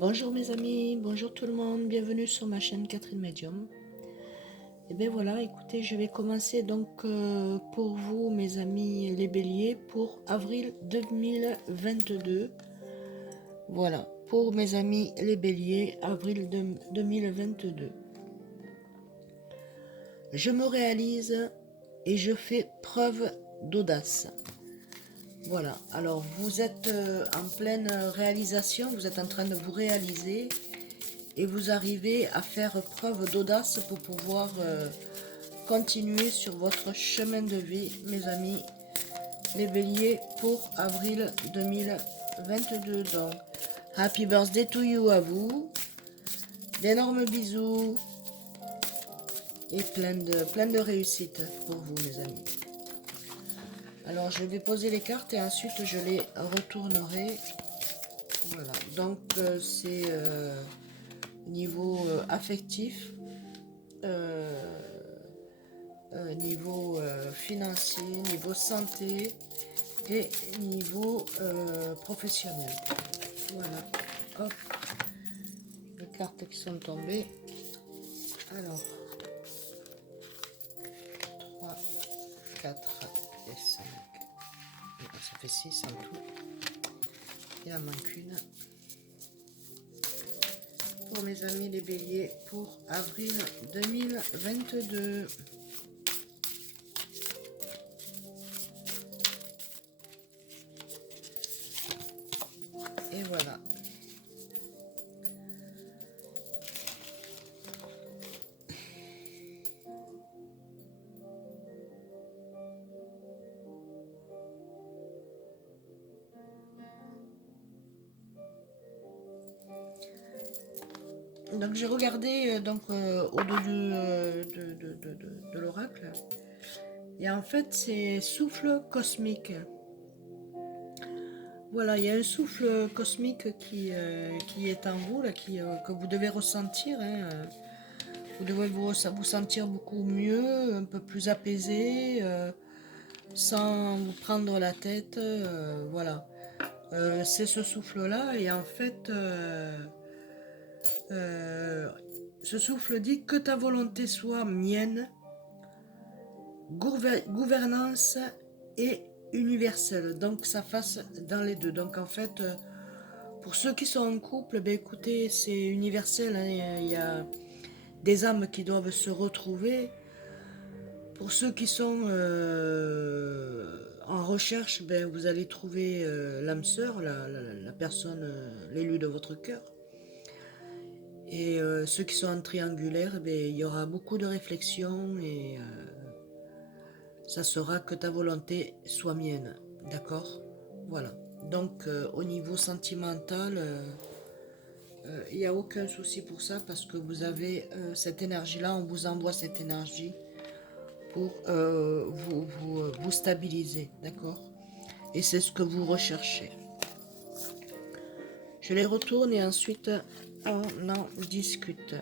Bonjour mes amis, bonjour tout le monde, bienvenue sur ma chaîne Catherine Medium. Et bien voilà, écoutez, je vais commencer donc pour vous mes amis les béliers pour avril 2022. Voilà, pour mes amis les béliers, avril 2022. Je me réalise et je fais preuve d'audace. Voilà, alors vous êtes en pleine réalisation, vous êtes en train de vous réaliser et vous arrivez à faire preuve d'audace pour pouvoir continuer sur votre chemin de vie, mes amis, les béliers, pour avril 2022. Donc, happy birthday to you à vous, d'énormes bisous et plein de réussite pour vous, mes amis. Alors, je vais poser les cartes et ensuite je les retournerai. Voilà, donc c'est niveau affectif. Niveau financier, niveau santé et niveau professionnel. Voilà, hop, les cartes qui sont tombées. Alors, 3, 4 et 5. Ça fait 6 en tout. Il en manque une. Pour mes amis les béliers, pour avril 2022. Et voilà. Donc j'ai regardé au-dessus de l'oracle. Et en fait, c'est souffle cosmique. Voilà, il y a un souffle cosmique qui est en vous, là, que vous devez ressentir. Hein. Vous devez vous sentir beaucoup mieux, un peu plus apaisé, sans vous prendre la tête. Voilà. C'est ce souffle-là, et en fait, ce souffle dit que ta volonté soit mienne, gouvernance et universelle. Donc ça fasse dans les deux. Donc en fait, pour ceux qui sont en couple, ben écoutez, c'est universel. Hein. Il y a des âmes qui doivent se retrouver. Pour ceux qui sont en recherche, ben vous allez trouver l'âme sœur, la personne, l'élu de votre cœur. Et ceux qui sont en triangulaire, ben, il y aura beaucoup de réflexion et ça sera que ta volonté soit mienne. D'accord? Voilà. Donc au niveau sentimental, il n'y a aucun souci pour ça parce que vous avez cette énergie-là, on vous envoie cette énergie pour vous stabiliser, d'accord? Et c'est ce que vous recherchez. Je les retourne et ensuite on en discute.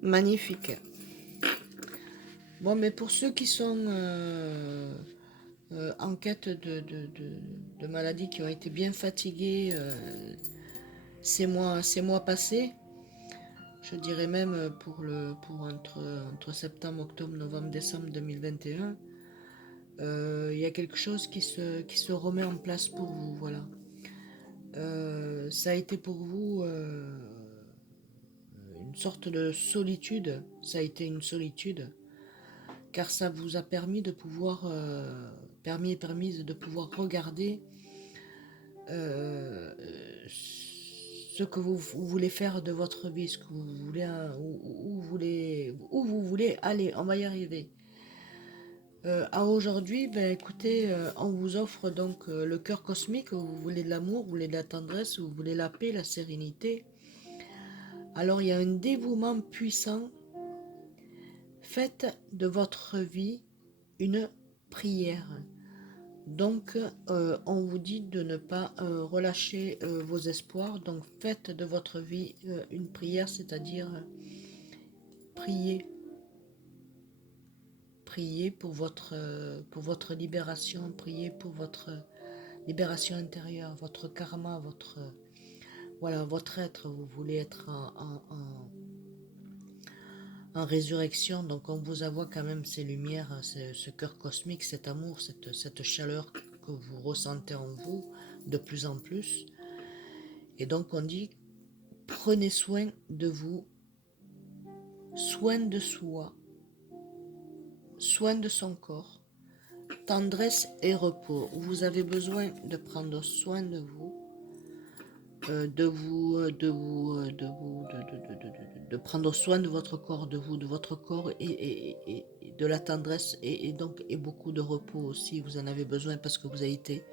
Magnifique. Bon, mais pour ceux qui sont en quête de maladies, qui ont été bien fatigués ces mois passés, je dirais même pour entre septembre, octobre, novembre, décembre 2021, il y a quelque chose qui se remet en place pour vous, voilà. Ça a été pour vous une sorte de solitude, ça a été une solitude, car ça vous a permis de pouvoir, permise de pouvoir regarder euh, ce que vous voulez faire de votre vie, ce que vous voulez, où vous voulez aller, on va y arriver. À aujourd'hui, ben, écoutez, on vous offre donc le cœur cosmique, vous voulez de l'amour, vous voulez de la tendresse, vous voulez la paix, la sérénité. Alors il y a un dévouement puissant. Faites de votre vie une prière. Donc, on vous dit de ne pas relâcher vos espoirs. Donc, faites de votre vie une prière, c'est-à-dire priez. Priez pour votre libération, priez pour votre libération intérieure, votre karma, voilà, votre être. Vous voulez être en résurrection, donc on vous envoie quand même ces lumières, ce cœur cosmique, cet amour, cette chaleur que vous ressentez en vous de plus en plus. Et donc on dit, prenez soin de vous, soin de soi, soin de son corps, tendresse et repos. Vous avez besoin de prendre soin de vous, de prendre soin de votre corps, de vous, de votre corps et de la tendresse et donc et beaucoup de repos aussi. Vous en avez besoin parce que vous avez été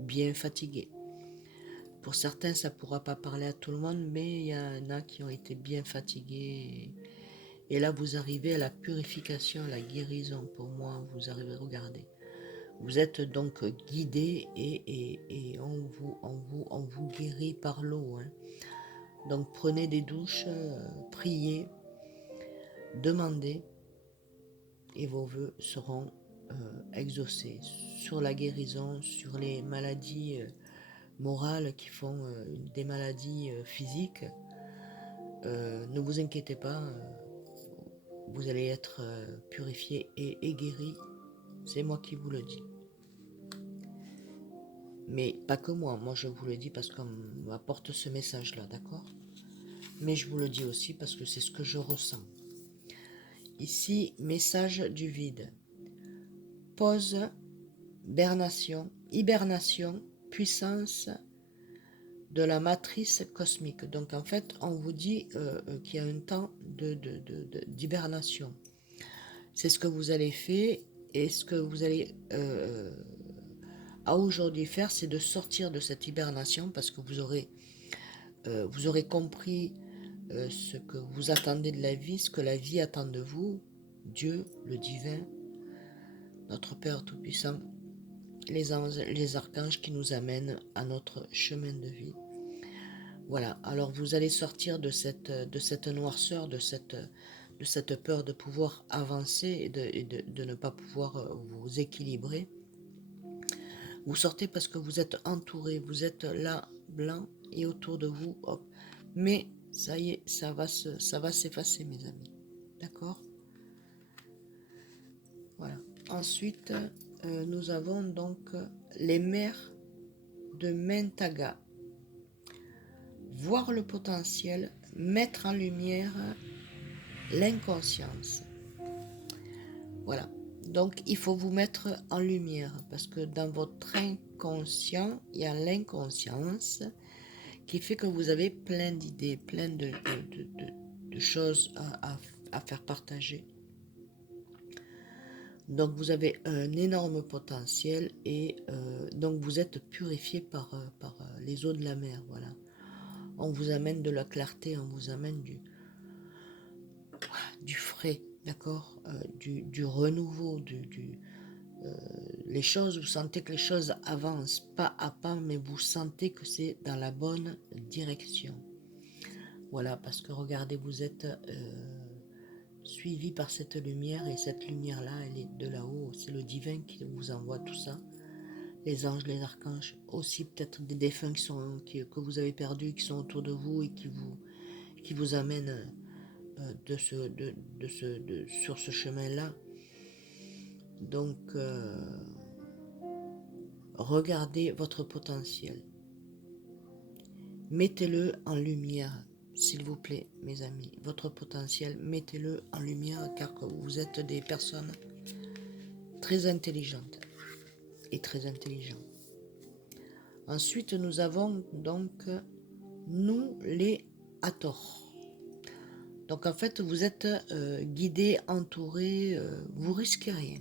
bien fatigué. Pour certains, ça ne pourra pas parler à tout le monde, mais il y en a qui ont été bien fatigués. Et là, vous arrivez à la purification, à la guérison. Pour moi, vous arrivez, regardez. Vous êtes donc guidé et on vous guérit par l'eau. Hein. Donc prenez des douches, priez, demandez et vos vœux seront exaucés sur la guérison, sur les maladies morales qui font des maladies physiques. Ne vous inquiétez pas, vous allez être purifié et guéri. C'est moi qui vous le dis. Mais pas que moi je vous le dis parce qu'on m'apporte ce message-là, d'accord? Mais je vous le dis aussi parce que c'est ce que je ressens. Ici, message du vide. Pause, hibernation, puissance de la matrice cosmique. Donc en fait, on vous dit qu'il y a un temps d'hibernation. C'est ce que vous allez faire et ce que vous allez à aujourd'hui faire, c'est de sortir de cette hibernation parce que vous aurez compris ce que vous attendez de la vie, ce que la vie attend de vous, Dieu, le divin, notre Père Tout-Puissant, les anges, les archanges qui nous amènent à notre chemin de vie. Voilà, alors vous allez sortir de cette noirceur, de cette peur de pouvoir avancer et de ne pas pouvoir vous équilibrer. Vous sortez parce que vous êtes entouré, vous êtes là, blanc, et autour de vous, hop. Mais ça y est, ça va s'effacer, mes amis. D'accord? Voilà. Ensuite, nous avons donc les mers de Mentaga. Voir le potentiel, mettre en lumière l'inconscience. Voilà. Donc, il faut vous mettre en lumière parce que dans votre inconscient, il y a l'inconscience qui fait que vous avez plein d'idées, plein de choses à faire partager. Donc, vous avez un énorme potentiel et donc vous êtes purifié par les eaux de la mer. Voilà. On vous amène de la clarté, on vous amène du frais, d'accord, du renouveau, les choses, vous sentez que les choses avancent pas à pas, mais vous sentez que c'est dans la bonne direction. Voilà, parce que regardez, vous êtes suivi par cette lumière, et cette lumière-là, elle est de là-haut, c'est le divin qui vous envoie tout ça. Les anges, les archanges, aussi peut-être des défunts que vous avez perdus, qui sont autour de vous et qui vous amènent sur ce chemin-là. Donc, regardez votre potentiel. Mettez-le en lumière, s'il vous plaît, mes amis. Votre potentiel, mettez-le en lumière, car vous êtes des personnes très intelligentes et très intelligents. Ensuite, nous avons donc nous les Hathors. Donc en fait, vous êtes guidé, entouré, vous risquez rien.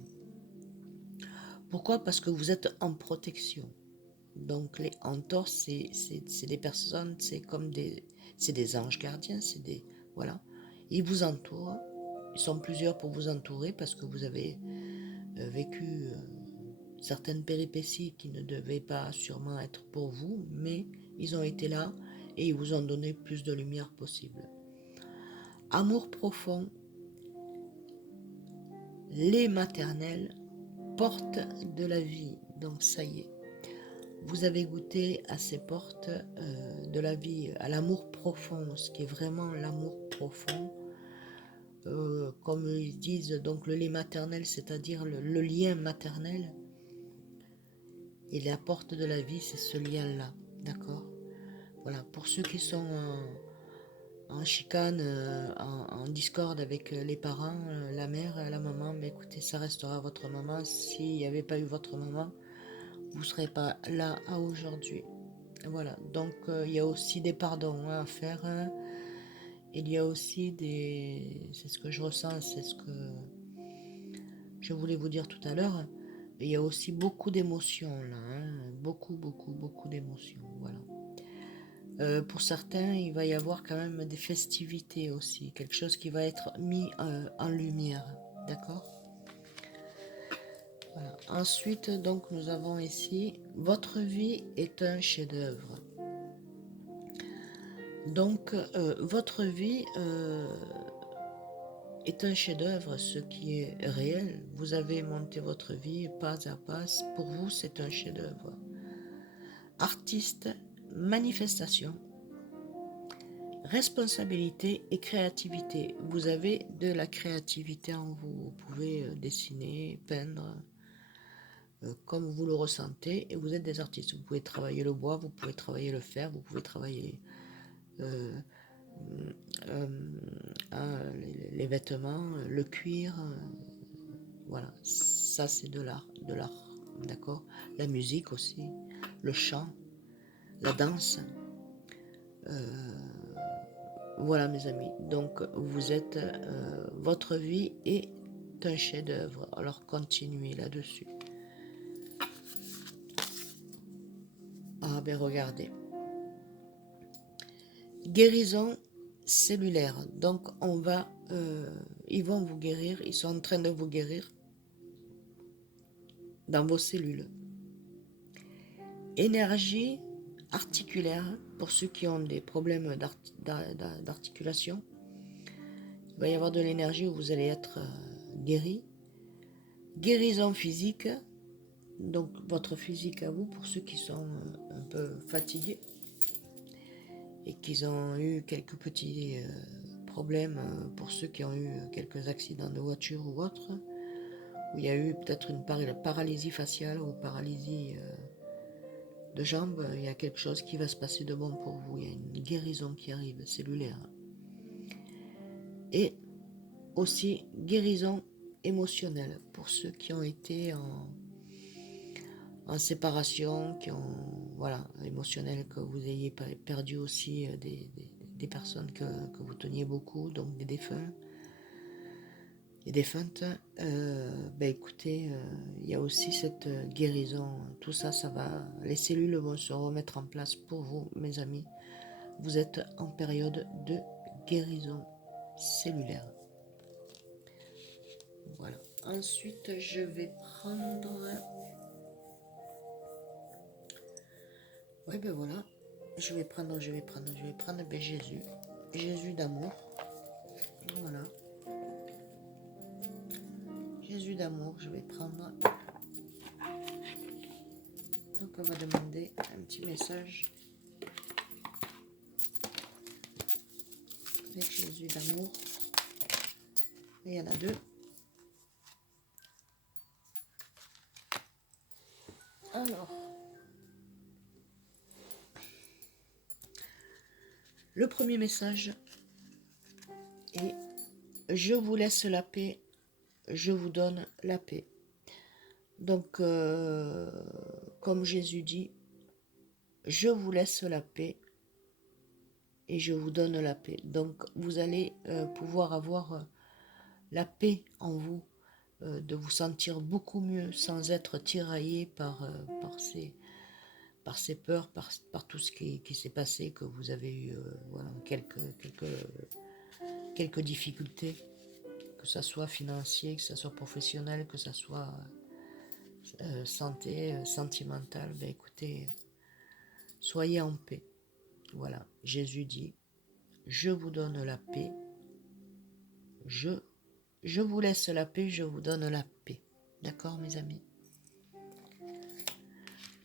Pourquoi? Parce que vous êtes en protection. Donc les Hathors, c'est des personnes, c'est des anges gardiens, voilà. Ils vous entourent, ils sont plusieurs pour vous entourer parce que vous avez vécu certaines péripéties qui ne devaient pas sûrement être pour vous, mais ils ont été là et ils vous ont donné plus de lumière possible. Amour profond, lait maternel, porte de la vie. Donc ça y est, vous avez goûté à ces portes de la vie, à l'amour profond, ce qui est vraiment l'amour profond. Comme ils disent, donc le lait maternel, c'est-à-dire le lien maternel. Et la porte de la vie, c'est ce lien-là, d'accord? Voilà, pour ceux qui sont en chicane, en discorde avec les parents, la mère, la maman, mais écoutez, ça restera votre maman. S'il n'y avait pas eu votre maman, vous ne serez pas là à aujourd'hui. Voilà, donc il y a aussi des pardons à faire. Il y a aussi des... C'est ce que je ressens, c'est ce que je voulais vous dire tout à l'heure. Il y a aussi beaucoup d'émotions là, hein, beaucoup d'émotions, voilà. Pour certains, il va y avoir quand même des festivités aussi, quelque chose qui va être mis en lumière, d'accord? Voilà. Ensuite, donc, nous avons ici, votre vie est un chef-d'œuvre. Donc, votre vie est un chef-d'œuvre, ce qui est réel. Vous avez monté votre vie pas à pas. Pour vous, c'est un chef-d'œuvre. Artiste, manifestation, responsabilité et créativité. Vous avez de la créativité en vous. Vous pouvez dessiner, peindre, comme vous le ressentez. Et vous êtes des artistes. Vous pouvez travailler le bois, vous pouvez travailler le fer, vous pouvez travailler euh, les vêtements, le cuir. Voilà, ça c'est de l'art, d'accord? La musique aussi, le chant, la danse. Voilà mes amis, donc vous êtes, votre vie est un chef-d'œuvre, alors continuez là-dessus. Ah ben regardez, guérison cellulaire, donc ils vont vous guérir, ils sont en train de vous guérir dans vos cellules. Énergie articulaire, pour ceux qui ont des problèmes d'articulation, il va y avoir de l'énergie où vous allez être guéri. Guérison physique, donc votre physique à vous, pour ceux qui sont un peu fatigués et qui ont eu quelques petits problèmes, pour ceux qui ont eu quelques accidents de voiture ou autre, où il y a eu peut-être une paralysie faciale ou paralysie de jambes, il y a quelque chose qui va se passer de bon pour vous, il y a une guérison qui arrive, cellulaire. Et aussi guérison émotionnelle, pour ceux qui ont été en séparation, qui ont, voilà, émotionnel, que vous ayez perdu aussi des personnes que vous teniez beaucoup, donc des défunts et défuntes, ben écoutez, il y a aussi cette guérison, tout ça, les cellules vont se remettre en place pour vous, mes amis. Vous êtes en période de guérison cellulaire. Voilà. Ensuite, je vais prendre... Oui, ben voilà. Je vais prendre ben Jésus. Jésus d'amour. Voilà. Jésus d'amour, je vais prendre. Donc, on va demander un petit message avec Jésus d'amour. Et il y en a deux. Alors, le premier message est: je vous laisse la paix, je vous donne la paix. Donc, comme Jésus dit, je vous laisse la paix et je vous donne la paix. Donc, vous allez pouvoir avoir la paix en vous, de vous sentir beaucoup mieux sans être tiraillé par ces peurs, par tout ce qui s'est passé, que vous avez eu voilà, quelques difficultés, que ça soit financier, que ça soit professionnel, que ça soit santé sentimentale, ben écoutez, soyez en paix. Voilà, Jésus dit, je vous donne la paix, je, je vous laisse la paix, je vous donne la paix. D'accord, mes amis?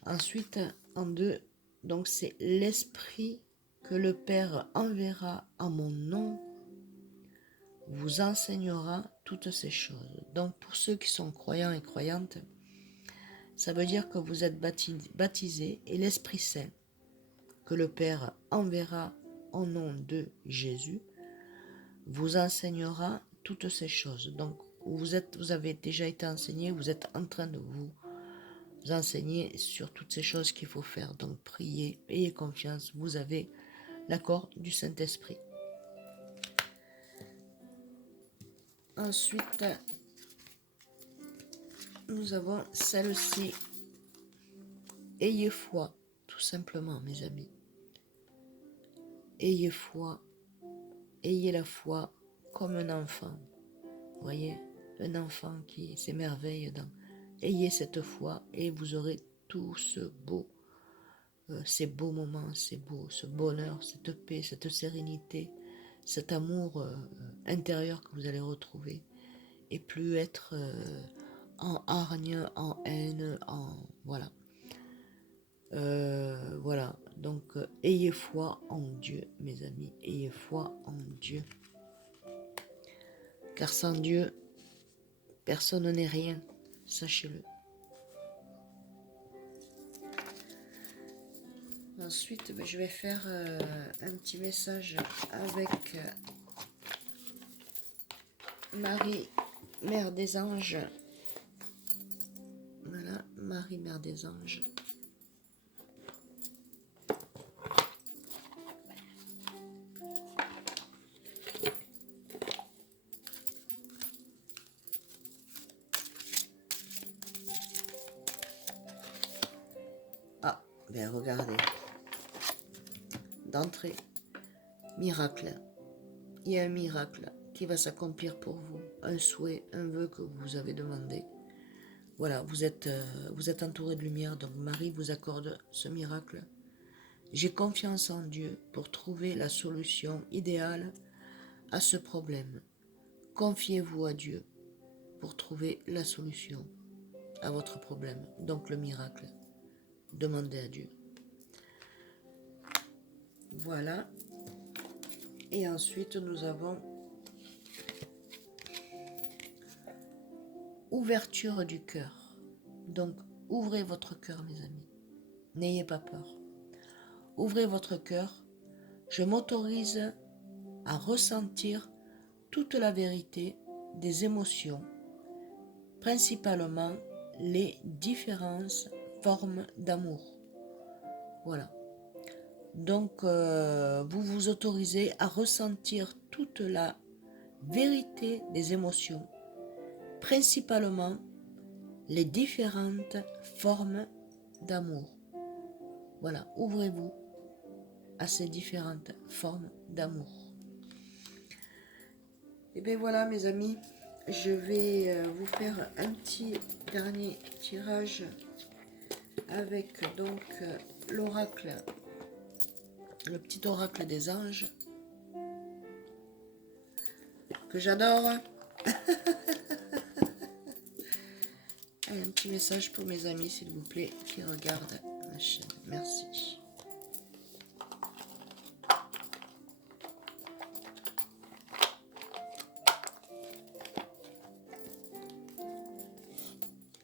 Ensuite, en 2, donc c'est l'Esprit que le Père enverra en mon nom vous enseignera toutes ces choses. Donc pour ceux qui sont croyants et croyantes, ça veut dire que vous êtes baptisés et l'Esprit Saint que le Père enverra au nom de Jésus vous enseignera toutes ces choses. Donc vous avez déjà été enseigné, vous êtes en train de vous enseigner sur toutes ces choses qu'il faut faire. Donc priez, ayez confiance, vous avez l'accord du Saint-Esprit. Ensuite, nous avons celle-ci. Ayez foi, tout simplement, mes amis. Ayez foi, ayez la foi comme un enfant. Vous voyez, un enfant qui s'émerveille dans. Ayez cette foi et vous aurez tout ces beaux moments, ce bonheur, cette paix, cette sérénité, cet amour intérieur que vous allez retrouver et plus être en hargne, en haine, voilà. Voilà, donc ayez foi en Dieu, mes amis, ayez foi en Dieu. Car sans Dieu, personne n'est rien, sachez-le. Ensuite, je vais faire un petit message avec Marie, Mère des Anges. Voilà, Marie, Mère des Anges. Ah, ben regardez. D'entrée, miracle. Il y a un miracle qui va s'accomplir pour vous. Un souhait, un vœu que vous avez demandé. Voilà, vous êtes entouré de lumière, donc Marie vous accorde ce miracle. J'ai confiance en Dieu pour trouver la solution idéale à ce problème. Confiez-vous à Dieu pour trouver la solution à votre problème. Donc le miracle, demandez à Dieu. Voilà. Et ensuite, nous avons ouverture du cœur. Donc, ouvrez votre cœur, mes amis. N'ayez pas peur. Ouvrez votre cœur. Je m'autorise à ressentir toute la vérité des émotions, principalement les différentes formes d'amour. Voilà. Donc, vous vous autorisez à ressentir toute la vérité des émotions, principalement les différentes formes d'amour. Voilà, ouvrez-vous à ces différentes formes d'amour. Et bien voilà, mes amis, je vais vous faire un petit dernier tirage avec donc l'oracle, le petit oracle des anges que j'adore. Un petit message pour mes amis, s'il vous plaît, qui regardent ma chaîne. Merci.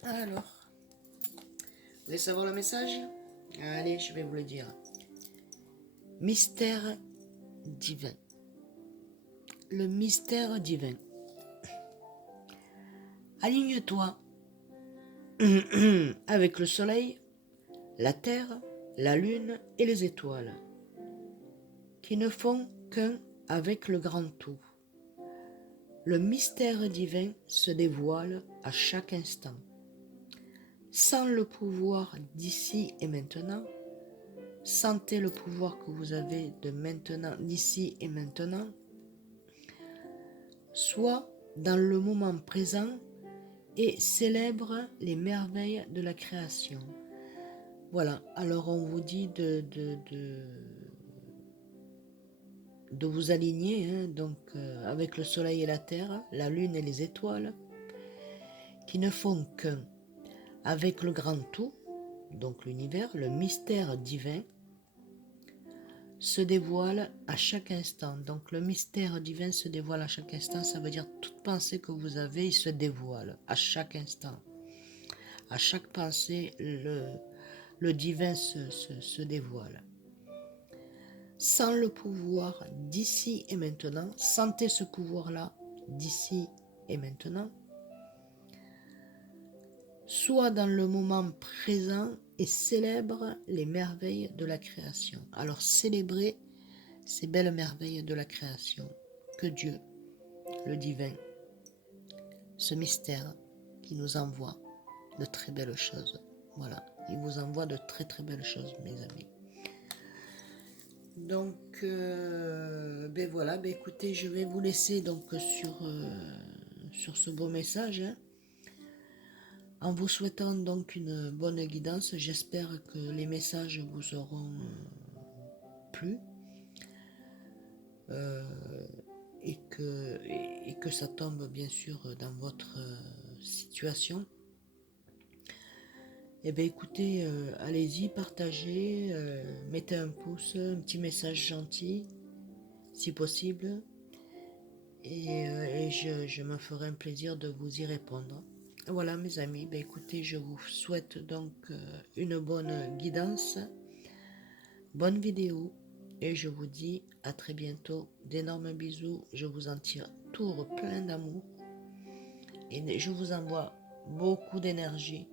Alors, vous voulez savoir le message? Allez, je vais vous le dire. Mystère divin. Le mystère divin. Aligne-toi avec le soleil, la terre, la lune et les étoiles, qui ne font qu'un avec le grand tout. Le mystère divin se dévoile à chaque instant. Sans le pouvoir d'ici et maintenant, sentez le pouvoir que vous avez de maintenant, d'ici et maintenant, soit dans le moment présent et célèbre les merveilles de la création. Voilà, alors on vous dit de vous aligner donc, avec le soleil et la terre, la lune et les étoiles, qui ne font qu'un avec le grand tout, donc l'univers, le mystère divin se dévoile à chaque instant. Donc le mystère divin se dévoile à chaque instant, ça veut dire toute pensée que vous avez, il se dévoile à chaque instant. À chaque pensée, le divin se dévoile. Sans le pouvoir d'ici et maintenant, sentez ce pouvoir-là d'ici et maintenant, soit dans le moment présent et célèbre les merveilles de la création. Alors célébrez ces belles merveilles de la création que Dieu, le divin, ce mystère qui nous envoie de très belles choses. Voilà, il vous envoie de très très belles choses, mes amis. Donc, ben voilà, ben écoutez, je vais vous laisser donc sur ce beau message, en vous souhaitant donc une bonne guidance. J'espère que les messages vous auront plu et que ça tombe bien sûr dans votre situation. Eh bien écoutez, allez-y, partagez, mettez un pouce, un petit message gentil, si possible, et je me ferai un plaisir de vous y répondre. Voilà mes amis, ben écoutez, je vous souhaite donc une bonne guidance, bonne vidéo, et je vous dis à très bientôt, d'énormes bisous, je vous en tire tout plein d'amour, et je vous envoie beaucoup d'énergie.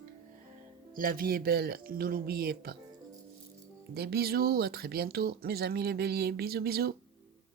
La vie est belle, ne l'oubliez pas. Des bisous, à très bientôt, mes amis les béliers. Bisous, bisous.